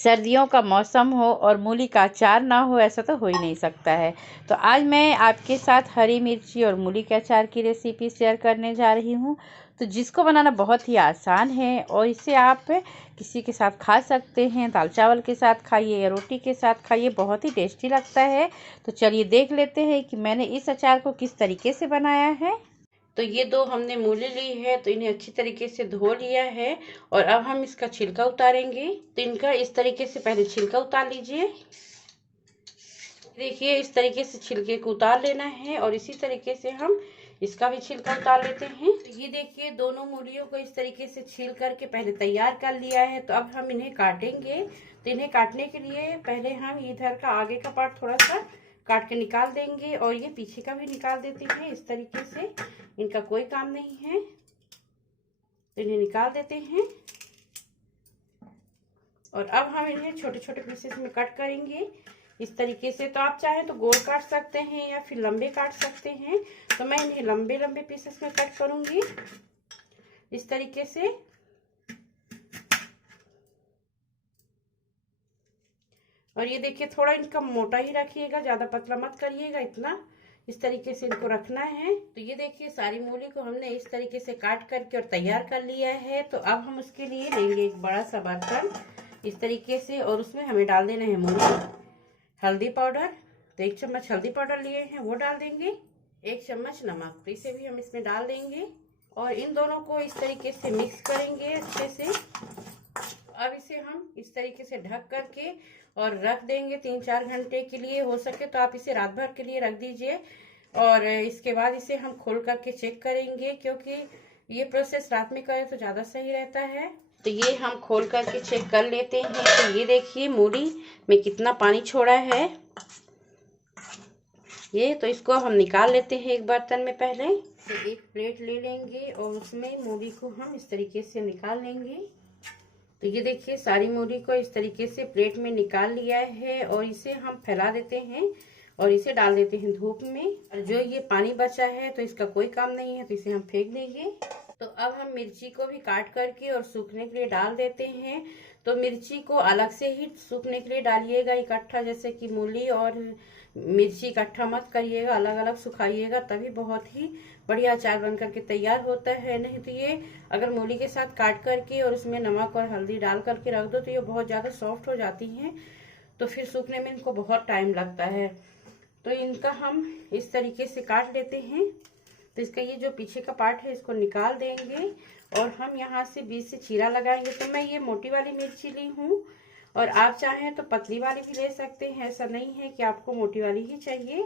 सर्दियों का मौसम हो और मूली का अचार ना हो, ऐसा तो हो ही नहीं सकता है। तो आज मैं आपके साथ हरी मिर्ची और मूली के अचार की रेसिपी शेयर करने जा रही हूँ, तो जिसको बनाना बहुत ही आसान है और इसे आप किसी के साथ खा सकते हैं। दाल चावल के साथ खाइए या रोटी के साथ खाइए, बहुत ही टेस्टी लगता है। तो चलिए देख लेते हैं कि मैंने इस अचार को किस तरीके से बनाया है। तो ये दो हमने मूली ली है, तो इन्हें अच्छी तरीके से धो लिया है और अब हम इसका छिलका उतारेंगे। तो इनका इस तरीके से पहले छिलका उतार लीजिए। देखिए इस तरीके से छिलके को उतार लेना है और इसी तरीके से हम इसका भी छिलका उतार लेते हैं। तो ये देखिए दोनों मूलियों को इस तरीके से छील करके पहले तैयार कर लिया है। तो अब हम इन्हें काटेंगे। तो इन्हें काटने के लिए पहले हम इधर का आगे का पार्ट थोड़ा सा काट के निकाल देंगे और ये पीछे का भी निकाल देते हैं। इस तरीके से इनका कोई काम नहीं है, तो इन्हें निकाल देते हैं। और अब हम इन्हें छोटे छोटे पीसेस में कट करेंगे इस तरीके से। तो आप चाहें तो गोल काट सकते हैं या फिर लंबे काट सकते हैं। तो मैं इन्हें लंबे लंबे पीसेस में कट करूंगी इस तरीके से। और ये देखिए थोड़ा इनका मोटा ही रखिएगा, ज्यादा पतला मत करिएगा, इतना इस तरीके से इनको रखना है। तो ये देखिए सारी मूली को हमने इस तरीके से काट करके और तैयार कर लिया है। तो अब हम उसके लिए लेंगे एक बड़ा सा बर्तन इस तरीके से और उसमें हमें डाल देना है मूली, हल्दी पाउडर। तो 1 चम्मच हल्दी पाउडर लिए हैं वो डाल देंगे, 1 चम्मच नमक, तो इसे भी हम इसमें डाल देंगे और इन दोनों को इस तरीके से मिक्स करेंगे अच्छे से। अब इसे हम इस तरीके से ढक करके और रख देंगे 3-4 घंटे के लिए। हो सके तो आप इसे रात भर के लिए रख दीजिए और इसके बाद इसे हम खोल करके चेक करेंगे, क्योंकि ये प्रोसेस रात में करें तो ज़्यादा सही रहता है। तो ये हम खोल करके चेक कर लेते हैं। तो ये देखिए मूली में कितना पानी छोड़ा है ये। तो इसको हम निकाल लेते हैं एक बर्तन में। पहले तो एक प्लेट ले लेंगे और उसमें मूली को हम इस तरीके से निकाल लेंगे। तो ये देखिए सारी मूली को इस तरीके से प्लेट में निकाल लिया है और इसे हम फैला देते हैं और इसे डाल देते हैं धूप में। और जो ये पानी बचा है तो इसका कोई काम नहीं है, तो इसे हम फेंक देंगे। तो अब हम मिर्ची को भी काट करके और सूखने के लिए डाल देते हैं। तो मिर्ची को अलग से ही सूखने के लिए डालिएगा इकट्ठा, जैसे कि मूली और मिर्ची इकट्ठा मत करिएगा, अलग अलग सुखाइएगा, तभी बहुत ही बढ़िया अचार बन करके तैयार होता है। नहीं तो ये अगर मूली के साथ काट करके और उसमें नमक और हल्दी डाल करके रख दो तो ये बहुत ज़्यादा सॉफ्ट हो जाती हैं, तो फिर सूखने में इनको बहुत टाइम लगता है। तो इनका हम इस तरीके से काट लेते हैं। तो इसका ये जो पीछे का पार्ट है इसको निकाल देंगे और हम यहाँ से बीच से चीरा लगाएंगे। तो मैं ये मोटी वाली मिर्ची ली हूँ और आप चाहें तो पतली वाली भी ले सकते हैं, ऐसा नहीं है कि आपको मोटी वाली ही चाहिए।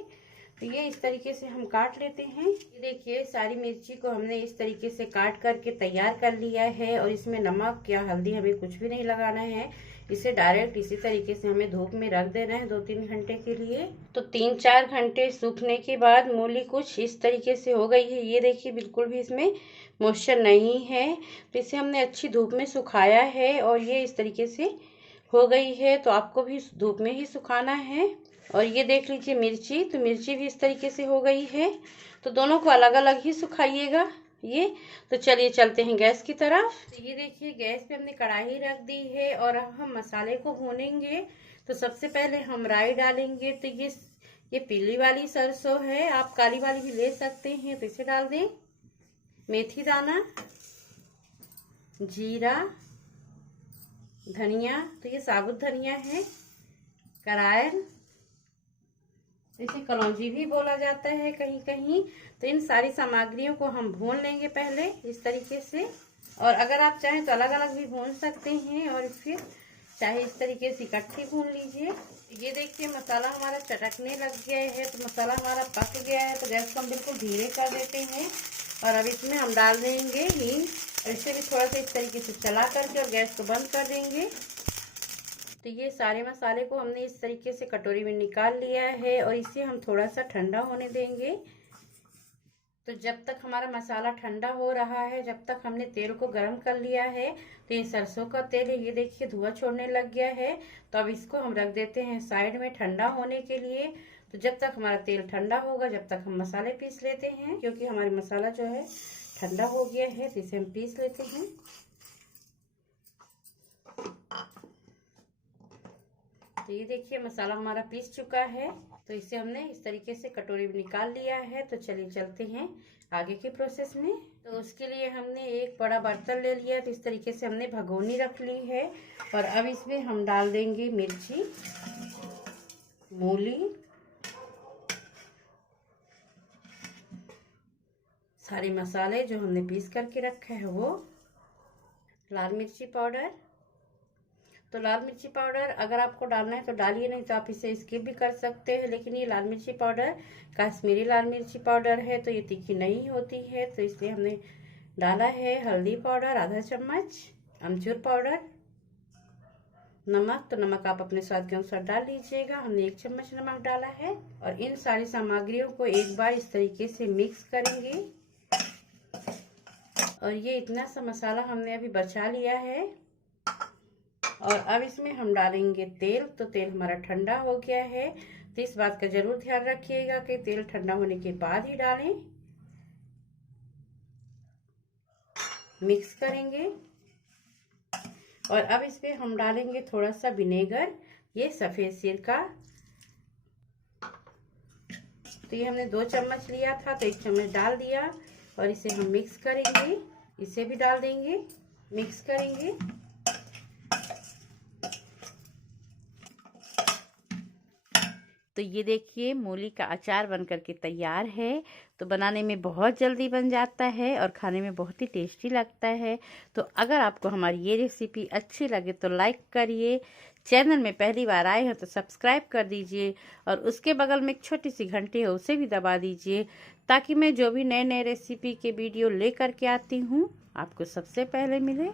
तो ये इस तरीके से हम काट लेते हैं। ये देखिए सारी मिर्ची को हमने इस तरीके से काट करके तैयार कर लिया है और इसमें नमक या हल्दी हमें कुछ भी नहीं लगाना है। इसे डायरेक्ट इसी तरीके से हमें धूप में रख देना है 2-3 घंटे के लिए। तो 3-4 घंटे सूखने के बाद मूली कुछ इस तरीके से हो गई है। ये देखिए बिल्कुल भी इसमें मॉइस्चर नहीं है। तो इसे हमने अच्छी धूप में सुखाया है और ये इस तरीके से हो गई है। तो आपको भी धूप में ही सुखाना है। और ये देख लीजिए मिर्ची, तो मिर्ची भी इस तरीके से हो गई है। तो दोनों को अलग अलग ही सुखाइएगा ये। तो चलिए चलते हैं गैस की तरफ। तो ये देखिए गैस पे हमने कढ़ाई रख दी है और अब हम मसाले को भूनेंगे। तो सबसे पहले हम राई डालेंगे। तो ये पीली वाली सरसों है, आप काली वाली भी ले सकते हैं, तो इसे डाल दें। मेथी दाना, जीरा, धनिया, तो ये साबुत धनिया है, करायल, इसे कलौंजी भी बोला जाता है कहीं कहीं। तो इन सारी सामग्रियों को हम भून लेंगे पहले इस तरीके से। और अगर आप चाहें तो अलग अलग भी भून सकते हैं और फिर चाहे इस तरीके से इकट्ठी भून लीजिए। ये देखिए मसाला हमारा चटकने लग गया है, तो मसाला हमारा पक गया है। तो गैस को हम बिल्कुल धीरे कर देते हैं और अब इसमें हम डाल देंगे हींग। इसे भी थोड़ा सा इस तरीके से चला करके और गैस को बंद कर देंगे। तो ये सारे मसाले को हमने इस तरीके से कटोरी में निकाल लिया है और इसे हम थोड़ा सा ठंडा होने देंगे। तो जब तक हमारा मसाला ठंडा हो रहा है, जब तक हमने तेल को गर्म कर लिया है। तो ये सरसों का तेल है, ये देखिए धुआं छोड़ने लग गया है। तो अब इसको हम रख देते हैं साइड में ठंडा होने के लिए। तो जब तक हमारा तेल ठंडा होगा जब तक हम मसाले पीस लेते हैं, क्योंकि हमारा मसाला जो है ठंडा हो गया है। तो इसे हम पीस लेते हैं। तो ये देखिए मसाला हमारा पीस चुका है। तो इसे हमने इस तरीके से कटोरी में निकाल लिया है। तो चलिए चलते हैं आगे के प्रोसेस में। तो उसके लिए हमने एक बड़ा बर्तन ले लिया। तो इस तरीके से हमने भगोनी रख ली है और अब इसमें हम डाल देंगे मिर्ची, मूली, सारे मसाले जो हमने पीस करके रखे हैं वो, लाल मिर्ची पाउडर। तो लाल मिर्ची पाउडर अगर आपको डालना है तो डालिए, नहीं तो आप इसे स्किप भी कर सकते हैं। लेकिन ये लाल मिर्ची पाउडर कश्मीरी लाल मिर्ची पाउडर है तो ये तीखी नहीं होती है, तो इसलिए हमने डाला है। हल्दी पाउडर आधा चम्मच, अमचूर पाउडर, नमक। तो नमक आप अपने स्वाद के अनुसार डाल लीजिएगा। हमने 1 चम्मच नमक डाला है और इन सारी सामग्रियों को एक बार इस तरीके से मिक्स करेंगे। और ये इतना सा मसाला हमने अभी बचा लिया है। और अब इसमें हम डालेंगे तेल। तो तेल हमारा ठंडा हो गया है। तो इस बात का जरूर ध्यान रखिएगा कि तेल ठंडा होने के बाद ही डालें। मिक्स करेंगे और अब इसमें हम डालेंगे थोड़ा सा विनेगर, ये सफेद सिरका। तो ये हमने 2 चम्मच लिया था तो 1 चम्मच डाल दिया और इसे हम मिक्स करेंगे। इसे भी डाल देंगे, मिक्स करेंगे। तो ये देखिए मूली का अचार बन करके तैयार है। तो बनाने में बहुत जल्दी बन जाता है और खाने में बहुत ही टेस्टी लगता है। तो अगर आपको हमारी ये रेसिपी अच्छी लगे तो लाइक करिए, चैनल में पहली बार आए हैं तो सब्सक्राइब कर दीजिए और उसके बगल में एक छोटी सी घंटी है उसे भी दबा दीजिए, ताकि मैं जो भी नए नए रेसिपी के वीडियो लेकर के आती हूँ आपको सबसे पहले मिले।